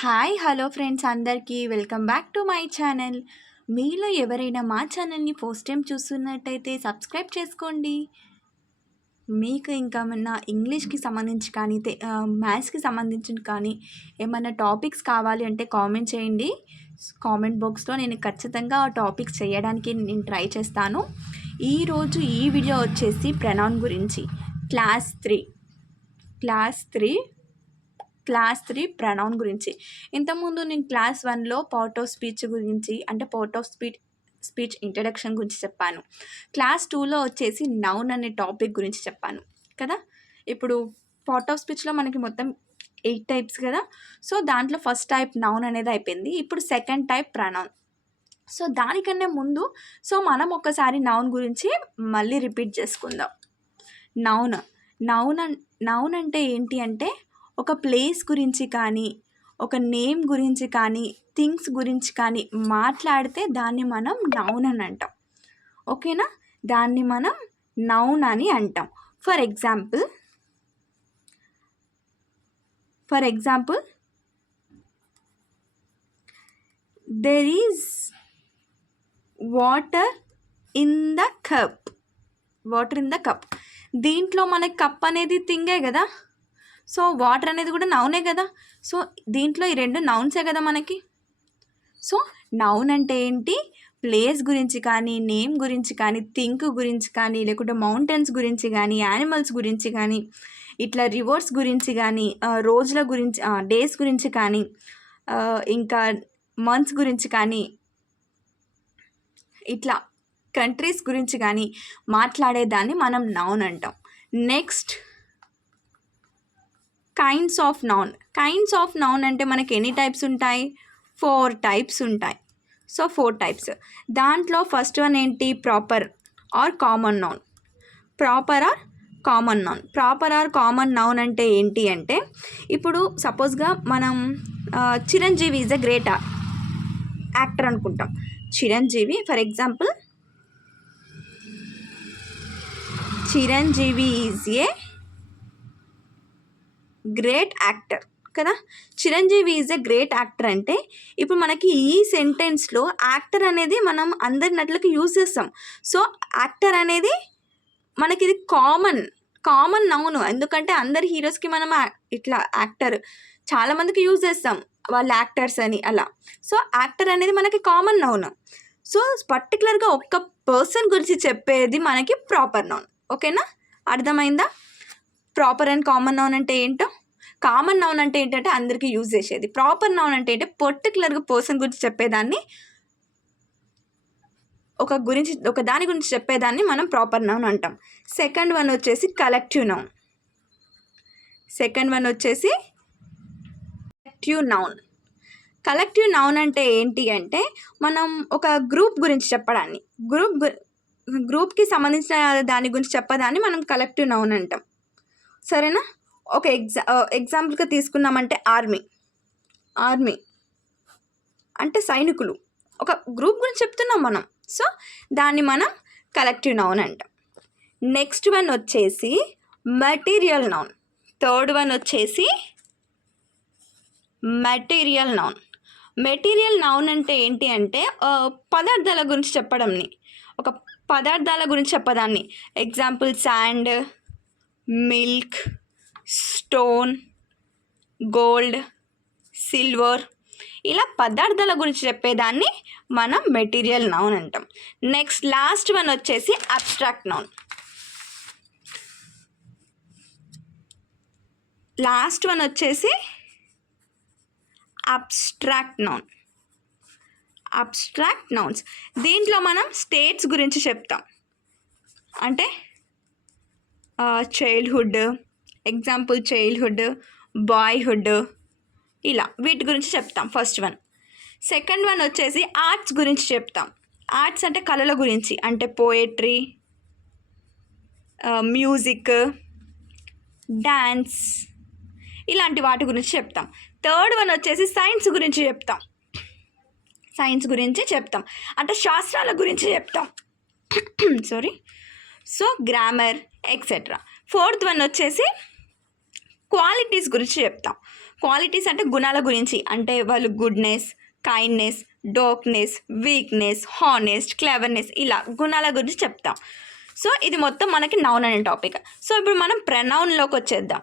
Hi hello friends అందరికీ welcome back to my channel. మీలో ఎవరైనా మా ఛానల్ని ఫస్ట్ టైం చూస్తున్నట్టయితే సబ్స్క్రైబ్ చేసుకోండి. మీకు ఇంకా ఏమన్నా ఇంగ్లీష్కి సంబంధించి కానీ మ్యాథ్స్కి సంబంధించిన కానీ ఏమన్నా టాపిక్స్ కావాలి అంటే కామెంట్ చేయండి. కామెంట్ బాక్స్లో నేను ఖచ్చితంగా ఆ టాపిక్స్ చేయడానికి నేను ట్రై చేస్తాను. ఈరోజు ఈ వీడియో వచ్చేసి ప్రొనౌన్ గురించి క్లాస్ త్రీ ప్రొనౌన్ గురించి. ఇంతకుముందు నేను క్లాస్ 1లో పార్ట్ ఆఫ్ స్పీచ్ గురించి అంటే పార్ట్ ఆఫ్ స్పీచ్ ఇంట్రడక్షన్ గురించి చెప్పాను. క్లాస్ 2లో వచ్చేసి నౌన్ అనే టాపిక్ గురించి చెప్పాను కదా. ఇప్పుడు పార్ట్ ఆఫ్ స్పీచ్లో మనకి మొత్తం 8 టైప్స్ కదా. సో దాంట్లో ఫస్ట్ టైప్ నౌన్ అనేది అయిపోయింది. ఇప్పుడు సెకండ్ టైప్ ప్రొనౌన్. సో దానికన్నా ముందు మనం ఒకసారి నౌన్ గురించి మళ్ళీ రిపీట్ చేసుకుందాం. నౌన్ అంటే ఏంటి అంటే ఒక ప్లేస్ గురించి కానీ ఒక నేమ్ గురించి కానీ థింగ్స్ గురించి కానీ మాట్లాడితే దాన్ని మనం నౌన్ అని అంటాం. ఓకేనా, దాన్ని మనం నౌన్ అని అంటాం. For example there is water in the cup. దీంట్లో మనకి కప్ అనేది థింగే కదా. సో వాటర్ అనేది కూడా నౌనే కదా. సో దీంట్లో ఈ రెండు నౌన్సే కదా మనకి. సో నౌన్ అంటే ఏంటి, ప్లేస్ గురించి కానీ నేమ్ గురించి కానీ థింక్ గురించి కానీ లేకుంటే మౌంటైన్స్ గురించి కానీ యానిమల్స్ గురించి కానీ ఇట్లా రివర్స్ గురించి కానీ రోజుల గురించి డేస్ గురించి కానీ ఇంకా మంత్స్ గురించి కానీ ఇట్లా కంట్రీస్ గురించి కానీ మాట్లాడేదాన్ని మనం నౌన్ అంటాం. నెక్స్ట్ కైండ్స్ ఆఫ్ నౌన్ అంటే మనకి ఎన్ని టైప్స్ ఉంటాయి? 4 టైప్స్ ఉంటాయి. So 4 types. దాంట్లో ఫస్ట్ వన్ ఏంటి, ప్రాపర్ ఆర్ కామన్ నౌన్ అంటే ఏంటి అంటే ఇప్పుడు సపోజ్గా మనం Chiranjeevi is a great actor అనుకుంటాం. Chiranjeevi for example Chiranjeevi is a great actor కదా. Chiranjeevi is a great actor అంటే ఇప్పుడు మనకి ఈ సెంటెన్స్లో యాక్టర్ అనేది మనం అందరి నటులకు యూజ్ చేస్తాం. సో యాక్టర్ అనేది మనకి ఇది కామన్ నౌన్. ఎందుకంటే అందరి హీరోస్కి మనం ఇట్లా యాక్టర్ చాలామందికి యూజ్ చేస్తాం, వాళ్ళు యాక్టర్స్ అని అలా. సో యాక్టర్ అనేది మనకి కామన్ నౌన్. సో పర్టికులర్గా ఒక్క పర్సన్ గురించి చెప్పేది మనకి ప్రాపర్ నౌన్. ఓకేనా, అర్థమైందా? ప్రాపర్ అండ్ కామన్ నౌన్ అంటే ఏంటో. కామన్ నౌన్ అంటే ఏంటంటే అందరికీ యూజ్ చేసేది. ప్రాపర్ నౌన్ అంటే ఏంటంటే పర్టికులర్గా పర్సన్ గురించి చెప్పేదాన్ని, ఒక దాని గురించి చెప్పేదాన్ని మనం ప్రాపర్ నౌన్ అంటాం. సెకండ్ వన్ వచ్చేసి కలెక్టివ్ నౌన్ అంటే ఏంటి అంటే మనం ఒక గ్రూప్ గురించి చెప్పడాన్ని, గ్రూప్కి సంబంధించిన దాని గురించి చెప్పదాన్ని మనం కలెక్టివ్ నౌన్ అంటాం. సరేనా? ఒక ఎగ్జాంపుల్గా తీసుకున్నామంటే ఆర్మీ అంటే సైనికులు, ఒక గ్రూప్ గురించి చెప్తున్నాం మనం. సో దాన్ని మనం కలెక్టివ్ నౌన్ అంటాం. నెక్స్ట్ వన్ వచ్చేసి మెటీరియల్ నౌన్. థర్డ్ వన్ వచ్చేసి మెటీరియల్ నౌన్ అంటే ఏంటి అంటే పదార్థాల గురించి చెప్పడంని, ఒక పదార్థాల గురించి చెప్పదాన్ని. Example sand, milk, stone, gold, silver, ఇలా పదార్థాల గురించి చెప్పేదాన్ని మనం మెటీరియల్ నౌన్ అంటాం. నెక్స్ట్ లాస్ట్ వన్ వచ్చేసి అబ్స్ట్రాక్ట్ నౌన్స్. దీంట్లో మనం స్టేట్స్ గురించి చెప్తాం. అంటే చైల్డ్హుడ్, ఎగ్జాంపుల్ చైల్డ్హుడ్, బాయ్హుడ్, ఇలా వీటి గురించి చెప్తాం. First one. సెకండ్ వన్ వచ్చేసి ఆర్ట్స్ గురించి చెప్తాం. ఆర్ట్స్ అంటే కళల గురించి, అంటే పోయట్రీ, మ్యూజిక్, డ్యాన్స్, ఇలాంటి వాటి గురించి చెప్తాం. థర్డ్ వన్ వచ్చేసి సైన్స్ గురించి చెప్తాం, అంటే శాస్త్రాల గురించి చెప్తాం. So grammar etcetera. Fourth one వచ్చేసి క్వాలిటీస్ గురించి చెప్తాం. క్వాలిటీస్ అంటే గుణాల గురించి, అంటే వాళ్ళు goodness, kindness, darkness, weakness, honest, cleverness, ఇలా గుణాల గురించి చెప్తాం. సో ఇది మొత్తం మనకి నౌన్ అనే టాపిక్. సో ఇప్పుడు మనం ప్రనౌన్లోకి వచ్చేద్దాం.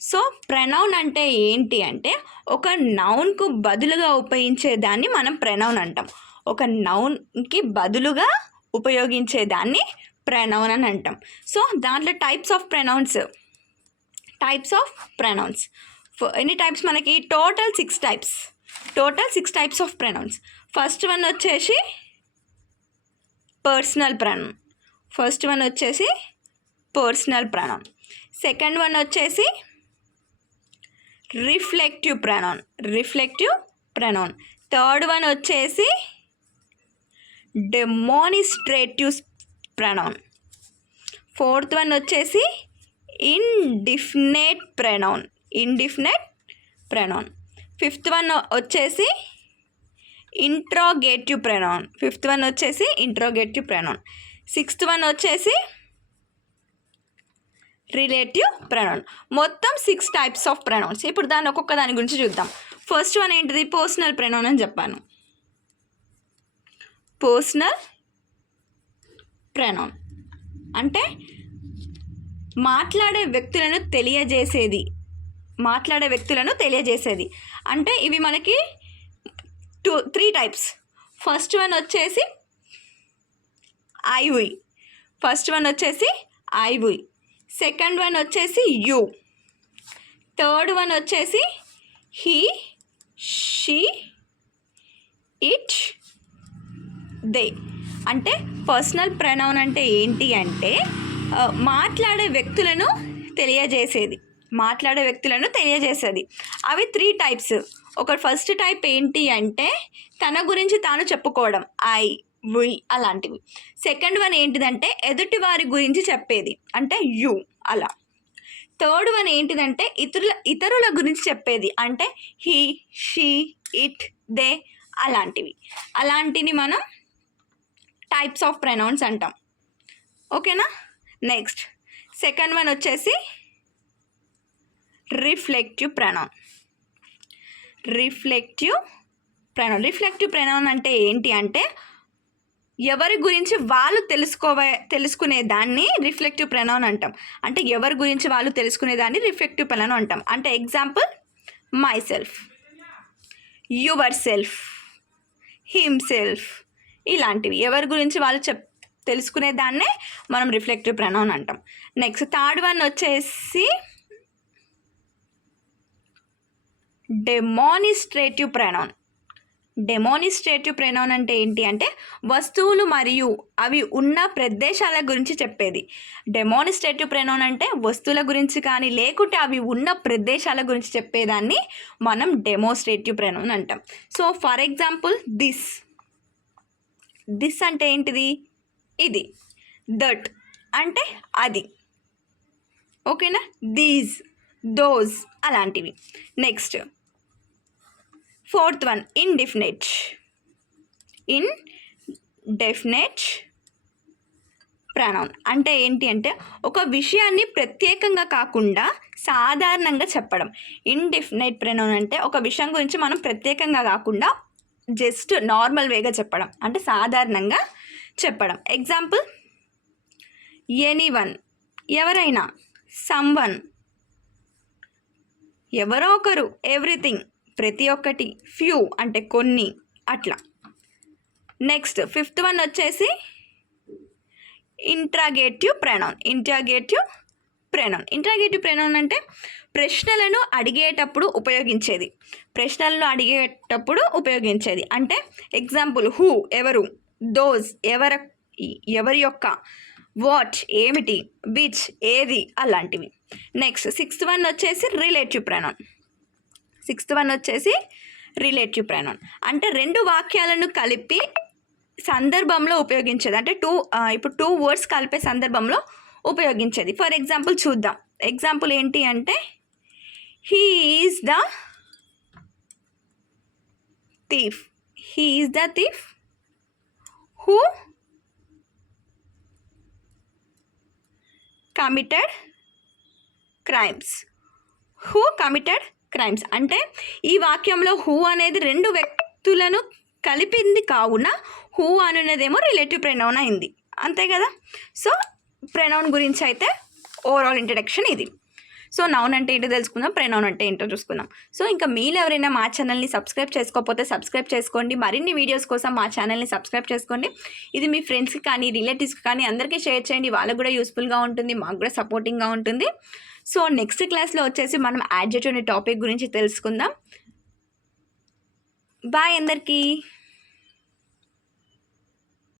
సో ప్రనౌన్ అంటే ఏంటి అంటే ఒక నౌన్కు బదులుగా ఉపయోగించేదాన్ని మనం ప్రనౌన్ అంటాం. ఒక నౌన్కి బదులుగా ఉపయోగించేదాన్ని ప్రనౌన్ అని అంటాం. సో దాంట్లో టైప్స్ ఆఫ్ ప్రనౌన్స్ ఎన్ని టైప్స్ మనకి total 6 types of pronouns. First one వచ్చేసి పర్సనల్ ప్రనౌన్. సెకండ్ వన్ వచ్చేసి రిఫ్లెక్టివ్ ప్రనౌన్. థర్డ్ వన్ వచ్చేసి డెమోనిస్ట్రేటివ్ ప్రనౌన్. ఫోర్త్ వన్ వచ్చేసి ఇండిఫినెట్ ప్రనౌన్. ఫిఫ్త్ వన్ వచ్చేసి ఇంట్రోగేటివ్ ప్రనౌన్. సిక్స్త్ వన్ వచ్చేసి రిలేటివ్ ప్రనౌన్. మొత్తం 6 types of pronouns. ఇప్పుడు ఒక్కొక్క దాని గురించి చూద్దాం. ఫస్ట్ వన్ ఏంటిది? పర్సనల్ ప్రనౌన్ అని చెప్పాను. పర్సనల్ ప్రనౌన్ అంటే మాట్లాడే వ్యక్తులను తెలియజేసేది. అంటే ఇవి మనకి 3 టైప్స్. ఫస్ట్ వన్ వచ్చేసి ఐ వి. సెకండ్ వన్ వచ్చేసి యూ. థర్డ్ వన్ వచ్చేసి హీ, షీ, ఇట్, దే. అంటే పర్సనల్ ప్రనౌన్ అంటే ఏంటి అంటే మాట్లాడే వ్యక్తులను తెలియజేసేది. అవి 3 టైప్స్. ఒక ఫస్ట్ టైప్ ఏంటి అంటే తన గురించి తాను చెప్పుకోవడం, ఐ, వి అలాంటివి. సెకండ్ వన్ ఏంటిదంటే ఎదుటి వారి గురించి చెప్పేది, అంటే యు అలా. థర్డ్ వన్ ఏంటిదంటే ఇతరుల గురించి చెప్పేది, అంటే హీ, షీ, ఇట్, దే అలాంటివి మనం టైప్స్ ఆఫ్ ప్రనౌన్స్ అంటాం. ఓకేనా? నెక్స్ట్ సెకండ్ వన్ వచ్చేసి రిఫ్లెక్టివ్ ప్రనౌన్ అంటే ఏంటి అంటే ఎవరి గురించి వాళ్ళు తెలుసుకునే దాన్ని రిఫ్లెక్టివ్ ప్రనౌన్ అంటాం. అంటే ఎవరి గురించి వాళ్ళు తెలుసుకునేదాన్ని రిఫ్లెక్టివ్ ప్రనౌన్ అంటాం. అంటే example my self, your self, himself, ఇలాంటివి ఎవరి గురించి వాళ్ళు తెలుసుకునే దాన్నే మనం రిఫ్లెక్టివ్ ప్రనౌన్ అంటాం. నెక్స్ట్ థర్డ్ వన్ వచ్చేసి డెమోనిస్ట్రేటివ్ ప్రనౌన్ అంటే ఏంటి అంటే వస్తువులు మరియు అవి ఉన్న ప్రదేశాల గురించి చెప్పేది. డెమోనిస్ట్రేటివ్ ప్రనౌన్ అంటే వస్తువుల గురించి కానీ లేకుంటే అవి ఉన్న ప్రదేశాల గురించి చెప్పేదాన్ని మనం డెమోన్స్ట్రేటివ్ ప్రనౌన్ అంటాం. సో ఫర్ ఎగ్జాంపుల్ దిస్ అంటే ఏంటిది? ఇది. దట్ అంటే అది. ఓకేనా? దీస్, దోస్ అలాంటివి. Next fourth one indefinite pronoun అంటే ఏంటి అంటే ఒక విషయాన్ని ప్రత్యేకంగా కాకుండా సాధారణంగా చెప్పడం. ఇండెఫినెట్ ప్రనౌన్ అంటే ఒక విషయం గురించి మనం ప్రత్యేకంగా కాకుండా జస్ట్ నార్మల్ వేగా చెప్పడం, అంటే సాధారణంగా చెప్పడం. ఎగ్జాంపుల్ ఎనీవన్ ఎవరైనా, సమ్వన్ ఎవరో ఒకరు, ఎవ్రీథింగ్ ప్రతి ఒక్కటి, ఫ్యూ అంటే కొన్ని, అట్లా. నెక్స్ట్ ఫిఫ్త్ వన్ వచ్చేసి ఇంట్రాగేటివ్ ప్రనౌన్ అంటే ప్రశ్నలను అడిగేటప్పుడు ఉపయోగించేది. అంటే ఎగ్జాంపుల్ హూ ఎవరు, దోస్ ఎవరి యొక్క, వాట్ ఏమిటి, విచ్ ఏది అలాంటివి. నెక్స్ట్ సిక్స్త్ వన్ వచ్చేసి రిలేటివ్ ప్రనౌన్ అంటే 2 వాక్యాలను కలిపి సందర్భంలో ఉపయోగించేది. అంటే ఇప్పుడు 2 వర్డ్స్ కలిపే సందర్భంలో ఉపయోగించేది. ఫర్ ఎగ్జాంపుల్ చూద్దాం. ఎగ్జాంపుల్ ఏంటి అంటే he is the thief who committed crimes. Who committed crimes. అంటే ఈ వాక్యంలో హూ అనేది 2 వ్యక్తులను కలిపింది కావున హూ అనున్నదేమో రిలేటివ్ ప్రెనౌన్ అయింది, అంతే కదా. సో ప్రెనౌన్ గురించి అయితే ఓవరాల్ ఇంట్రడక్షన్ ఇది. సో నౌన్ అంటే ఏంటో తెలుసుకుందాం, ప్రెనౌన్ అంటే ఏంటో చూసుకుందాం. సో ఇంకా మీరు ఎవరైనా మా ఛానల్ని సబ్స్క్రైబ్ చేసుకోకపోతే సబ్స్క్రైబ్ చేసుకోండి. మరిన్ని వీడియోస్ కోసం మా ఛానల్ని సబ్స్క్రైబ్ చేసుకోండి. ఇది మీ ఫ్రెండ్స్కి కానీ రిలేటివ్స్కి కానీ అందరికీ షేర్ చేయండి. వాళ్ళకు కూడా యూస్ఫుల్గా ఉంటుంది, మాకు కూడా సపోర్టింగ్గా ఉంటుంది. సో నెక్స్ట్ క్లాస్లో వచ్చేసి మనం యాడ్జెక్టివ్ అనే టాపిక్ గురించి తెలుసుకుందాం. బాయ్ అందరికీ.